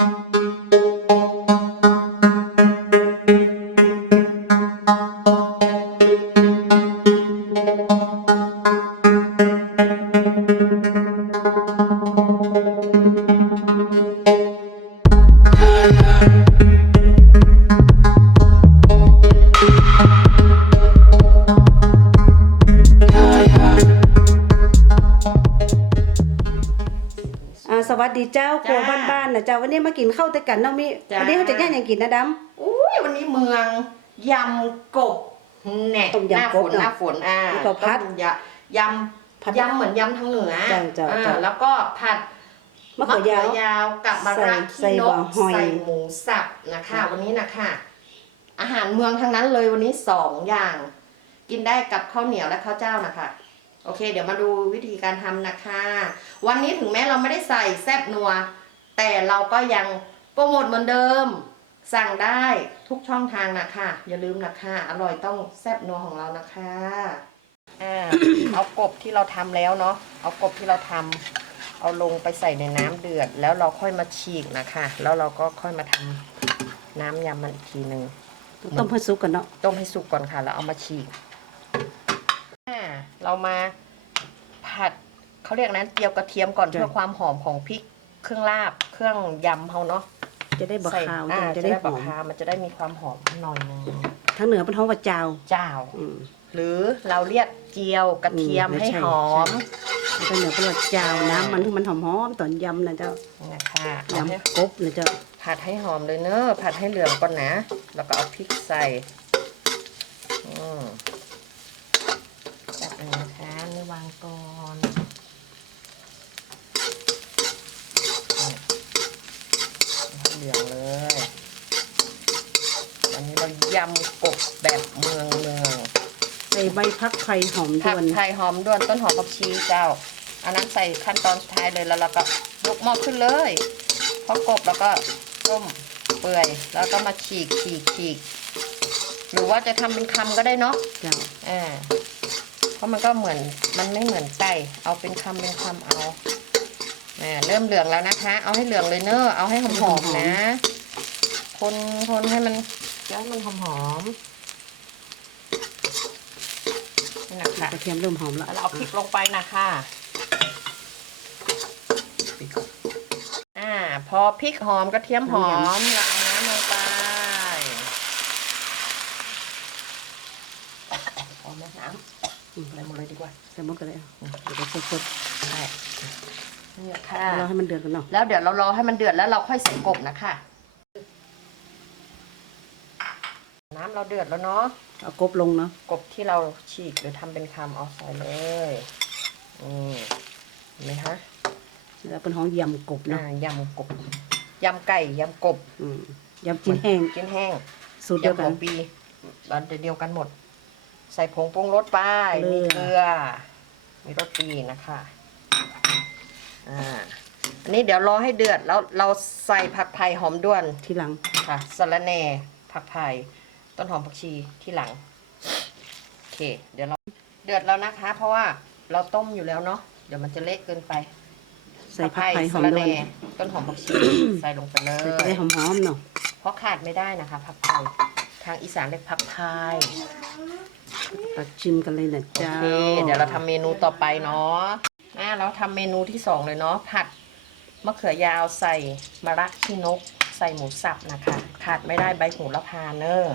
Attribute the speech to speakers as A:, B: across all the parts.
A: thank you เจ้าครัว
B: จ้า
A: บ้านๆนะเจ้าวันนี้มากินข้าวแต่กันเนาะมิ
B: จ้า
A: วันนี้เขาจะย่างอย่างกินนะด
B: อุ้ยวันนี้เมืองยำกบแหน่
A: ต้ม
B: หน้ายำฝ
A: กบ
B: น
A: เนอะ
B: หน้าฝนอ่า
A: แล้วก็พัด
B: ต้มยำย
A: พัดำ
B: ยำเหมือนยำทางเหนือ
A: จ้าจ้า
B: อ่
A: จ้า
B: แล้วก็ผัดำ
A: มะเขือยาว
B: ยาวกับมะระ
A: ใส่
B: ขี้น
A: ใส่
B: ก
A: บะหอย
B: ใส่หมูสับนะคะ
A: ค่ะ
B: วันนี้นะคะอาหารเมืองทั้งนั้นเลยวันนี้สองอย่าง กินได้กับข้าวเหนียวและข้าวเจ้านะคะ โอเค เดี๋ยวมาดูวิธีการทำนะคะ วันนี้ถึงแม้เราไม่ได้ใส่แซบนัว แต่เราก็ยังโปรโมทเหมือนเดิม สั่งได้ทุกช่องทางนะคะ อย่าลืมนะคะ อร่อยต้องแซบนัวของเรานะคะอ่าเอากบที่เราทำแล้วเนาะเอากบที่เราทำเอาลงไปใส่ในน้ำเดือด แล้วเราค่อยมาฉีกนะคะ แล้วเราก็ค่อยมาทำน้ำยำมันอีกทีหนึ่ง
A: ต้มเพื่อซุกกันเนาะ
B: ต้มให้สุกก่อนค่ะแล้วเอามาฉีกอ่า เรามาผัดเขาเรียกนั้นเจียวกระเทียมก่อนเพื่อความหอมของพริกเครื่องลาบเครื่องยำเขาเนาะ
A: จะได้บะ
B: ใส่
A: ขาว
B: อ่า
A: จะ
B: จะ
A: ได้
B: ได้
A: ห
B: บะ
A: อม
B: คามันจะได้มีความหอมหน่อยนึง
A: ทั้งเหนือเป็นท้องว่าเจ้า
B: เจ้า
A: อืม
B: หรือเราเรียกเจียวกระเทียม
A: อืม
B: ให้
A: ใช่
B: หอม
A: ทั้งเหนือเป็นว่าเจ้าน้ำมันที่มันหอมๆตอนยำนะเจ้า
B: นะคะเอาให้
A: ยำกบนะเจ้า
B: ผัดให้หอมเลยเนอะผัดให้เหลืองก่อนนะ แล้วก็เอาพริกใส่อืมจับเลยนะคะนี่วาง ก่อนนี่ให้เหลืองเลยวันนี้เรายำกบแบบเมืองเมือง
A: ใส่ใบพักไข่หอม
B: ผั
A: ด้
B: ก
A: วน
B: ไทยหอมด้วนต้นหอมผักชีเจ้า อันนั้นใส่ขั้นตอนสุดท้ายเลยแล้วเราก็ยกหม้อขึ้นเลยพอกบแล้วก็ต้มเปื่อย แล้วก็มาฉีกฉีกฉีกหรือว่าจะทำเป็นคำก็ได้เนาะ
A: เจ้า
B: อ่า เพราะมันก็เหมือนมันไม่เหมือนไก่เอาเป็นคำเป็นคำเอาอ่าเริ่มเหลืองแล้วนะคะ เอาให้เหลืองเลยเนอะเอาให้หอมๆนะ คนคนให้มันเดี๋ยวให้มันหอมๆนี่นะคะ
A: กระเทียมเริ่มหอมแล้ว
B: แล้วเราเอาพริกลงไปนะคะอ่า พอพริกหอมกระเทียมหอมเราเอาน้ำลงไปเอาไหมน้ำ
A: อืม
B: ใส่หมดเลยดีกว่า
A: ใส่หมดกันเลยเดี๋ยวไปสด
B: ใช่นี่แหละค่ะ
A: ๆรอให้มันเดือดกันเนาะ
B: แล้วเดี๋ยวเรารอให้มันเดือดแล้วเราค่อยใส่กบนะคะน้ำเราเดือดแล้วเนาะ
A: เอากบลงเนาะ
B: กบที่เราฉีกหรือทำเป็นคำเอาใส่เลยอืมเห็นไหมคะ
A: แล้วเป็นห้องยำกบเนาะ
B: อ่ายำกบยำไก่ยำกบ
A: อืมยำจีนแห้ง
B: กินแห้ง
A: สูตรเดียวกั
B: ยำหั
A: น
B: วปีอันเดียวกันหมด ใส่ผงปรุงรสไป
A: เกลื
B: มี
A: อ
B: เกลือ มีรสปีนะคะอ่าอันนี้เดี๋ยวรอให้เดือดแล้วเราใส่ผักไผ่หอมด้วน
A: ทีหลัง
B: ค่ะสะระแหน่ผักไผ่ต้นหอมผักชีที่หลังโอเค เดี๋ยวเราเดือดแล้วนะคะ เพราะว่าเราต้มอยู่แล้วเนาะเดี๋ยวมันจะเละเกินไป
A: ใส่ผักไผ่หอม
B: สะระ
A: ด้ว
B: แห
A: ย
B: น่ต้นหอมผักชี ใส่ลงไปเล
A: ใส่จะได้
B: ย
A: หอมๆเนาะ
B: เพราะขาดไม่ได้นะคะผักไผ่ ทางอีสานเรียกผักไผ่
A: ตักชิมกันเลยนะ
B: โอ
A: เจ้า
B: เคเดี๋ยวเราทำเมนูต่อไปเนาะอ่าเราทำเมนูที่สองเลยเนาะผัดมะเขือยาวใส่มะระขี้นก ใส่หมูสับนะคะ ขาดไม่ได้ใบโหูละพาเนอร์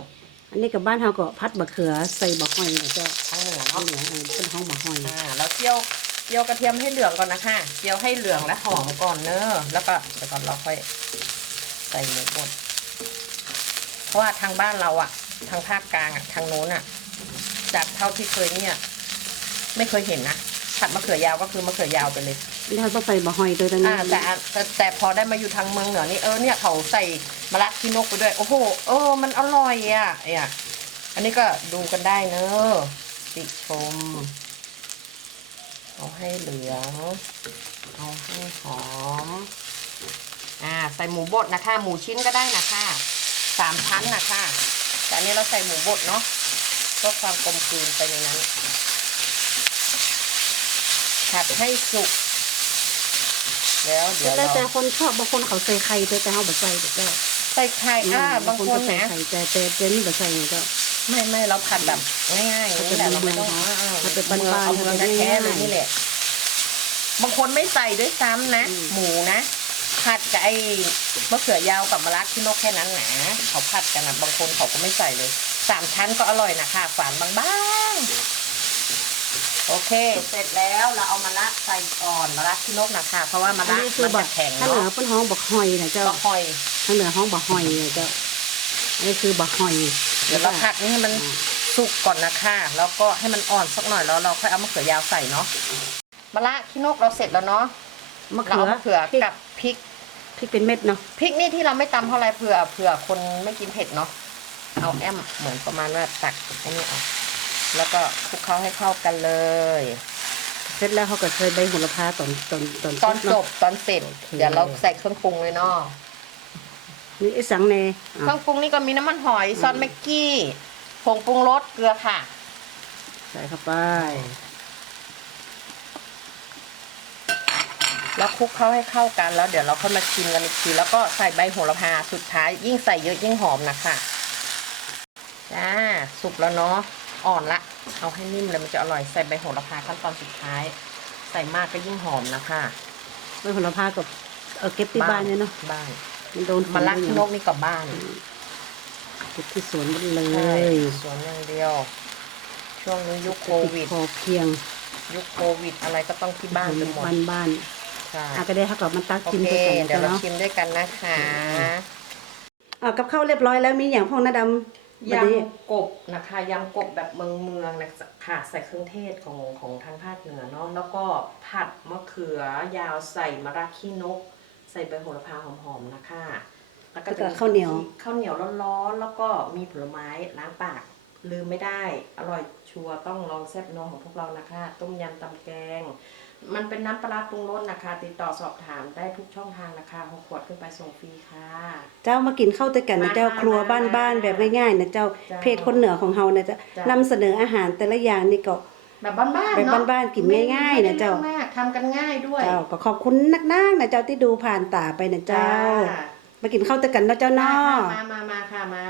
A: อันนี้กับบ้านเฮาก็พัดบะเขือใส่บะหอยนะเจ้า
B: ทางเหนือ
A: เอา
B: เนาะ
A: เหนือเออเป็นห้องบะหอย
B: อ่าเราเจียวเจียวกระเทียมให้เหลืองก่อนนะคะเจียวให้เหลืองและหอมก่อนเนอะแล้วก็เดี๋ยวก่อนเราค่อยใส่หมูบดเพ ราะว่าทางบ้านเราอะทางภาคกลางอะทางโน้นอะจากเท่าที่เคยเนี่ย ไม่เคยเห็นนะผัดมะเขือยาวก็คือมะเขือยาวไปเลย
A: นี่เขาต้องใส่บะหอยด้วยตรงนี้
B: อ่าแต่แต่แต่พอได้มาอยู่ทางเมืองเหนือนี่เออเนี่ยเขาใส่มะระขี้นกไปด้วย โอ้โหเออ มันอร่อยอะเนี่ยอันนี้ก็ดูกันได้เนอะติชม เอาให้เหลือง เอาให้หอม อ่า ใส่หมูบดนะคะ หมูชิ้นก็ได้นะคะ สามชั้นนะคะแต่อันนี้เราใส่หมูบดเนาะเพื่อความกลมกลืนไปในนั้น ผัดให้สุกนแล้วเดี๋ยว
A: แล้วแต่
B: เรา
A: คนชอบบางคนเขาใส่ไข่แต่แต่เฮาบ่ใส่เด้อเจ้า
B: ใส่ไข่อ่าบางคน
A: ก็ใส่
B: นะ
A: ไข่แต่แต่แต่นี่บ่ใส่เจ้า
B: ไม่ไม่เราผัดแบบง่ายๆอย่างนี้แหละเราไม่ต้อง
A: เอา
B: อ่า
A: เอาเป็นบ้านๆ
B: เอาเมือง
A: เอา
B: แท้ๆเลย
A: ง่ายๆ
B: นี่แหละ บางคนไม่ใส่ด้วยซ้ำนะ
A: อืม
B: หมูนะ ผัดกับไอ้มะเขือยาวกับมะระที่นกแค่นั้นนะเขาผัดกันนะบางคนเขาก็ไม่ใส่เลยสามชั้นก็อร่อยนะคะฝานบางๆ โอเค เสร็จแล้วเราเอามะระใส่ก่อนมะระที่นกนะคะเพราะว่ามะ
A: อัน
B: ระ
A: นี้คือ
B: มัน
A: บั
B: จะ
A: ก
B: แข็ง
A: ถ้าเหนือ
B: เนาะ
A: เพิ่นฮ้องบักหอยนะเจ้า
B: บะหอย
A: ถ้าเหนือฮ้องบักหอยนะเจ้าอันนี้คือบักหอย
B: เดี๋ยวเราผัดนี่ให้มันสุกก่อนนะคะแล้วก็ให้มันอ่อนสักหน่อยแล้วเราค่อยเอามะเขือยาวใส่เนาะมะระขี้นกเราเสร็จแล้วเนาะ
A: มะ
B: เรา
A: เขือ
B: เอามะเขือ
A: พริก
B: กับพริก
A: พริกเป็นเม็ดเนาะ
B: พริกนี่ที่เราไม่ตำเท่าไรเผื่อเผื่อคนไม่กินเผ็ดเนาะเอาแอมเหมือนประมาณว่าตักอันนี้เอาแล้วก็คลุกเคล้าให้เข้ากันเลย
A: เสร็จแล้วเขาก็ใส่ใบโหระพาตอนตอนตอน
B: ตอนจ
A: เาะ
B: บตอนเสร็จเดี๋ยวเราใส่เครื่องปรุงเลยเนาะ
A: นี่ไอ้สังแน่
B: เครื่องปรุงนี่ก็มีน้ำมันหอยซอสแม็กกี้ผงปรุงรสเกลือค่ะ
A: ใส่เข้าไป
B: แล้วคลุกเข้าให้เข้ากันแล้วเดี๋ยวเราค่อยมาชิมกันอีกทีแล้วก็ใส่ใบโหระพาสุดท้ายยิ่งใส่เยอะยิ่งหอมนะคะจ้าสุกแล้วเนาะอ่อนละ เอาให้นิ่มเลยมันจะอร่อยใส่ใบโหระพาขั้นตอนสุดท้าย ใส่มากก็ยิ่งหอมนะคะ
A: ใบโหระพากับเอาเก็บที่บ้านเนี่ยเนาะ
B: บ้าน
A: มันโดนฝ
B: มะระ
A: ด้วย
B: ที่นกนี่กับบ้าน
A: เก็บที่สวนหมดเล
B: ใช่
A: ย
B: สวนอย่างเดียว ช่วงนี้ยุคโควิด
A: พอเพียง
B: ยุคโควิดอะไรก็ต้องที่บ้านกันหมด
A: บ้านบ้าน
B: ใช่
A: ๆอาก็ได้เขากับมันตัก
B: โอ
A: กิน
B: เค
A: ด้วยกัน
B: เดี๋ยวเรา
A: เนาะ
B: ชิมด้วยกันนะคะ
A: อ่ากับข้าวเรียบร้อยแล้วมีอย่างพ่องน้าดำ
B: ย
A: วันนี้ำ
B: กบนะคะยำกบแบบเมืองเมืองๆนะคะค่ะใส่เครื่องเทศของของทางภาคเหนือเนาะแล้วก็ผัดมะเขือยาวใส่มะระขี้นก ใส่ใบโหระพาหอมๆนะคะแล้วก็
A: แล้วก็
B: จะมี
A: ข้าวเหนียว
B: ข้าวเหนียวร้อนๆแล้วก็มีผลไม้ล้างปาก ลืมไม่ได้ อร่อยชัวร์ต้องลองแซ่บนัวของพวกเรานะคะ ต้มยำตำแกง มันเป็นน้ำปลาร้าปรุงรสนะคะ ติดต่อสอบถามได้ทุกช่องทางนะคะหกขวดขึ้นไปส่งฟรีค่ะ
A: เจ้ามากินข้าวด้วยกันนะเจ้า
B: มาค่ะ
A: ครัวบ้านๆแบบง่ายๆนะเจ้า
B: จ้า
A: เพจคนเหนือของเฮานะเจ้า
B: จ้าน
A: นำเสนออาหารแต่ละอย่างนี่ก็
B: แบบบ้านๆ
A: แบบ
B: เนาะ
A: บ้านๆกินง่ายๆนะเจ้า
B: ไม่ได้รื่องมากทำกันง่ายด้วย
A: เจ้าก็ขอบคุณนักๆนะเจ้าที่ดูผ่านตาไปนะเจ้ามากินข้าวด้วยกันนะเจ้า
B: มา
A: เนาะ
B: มามามาค่ะมา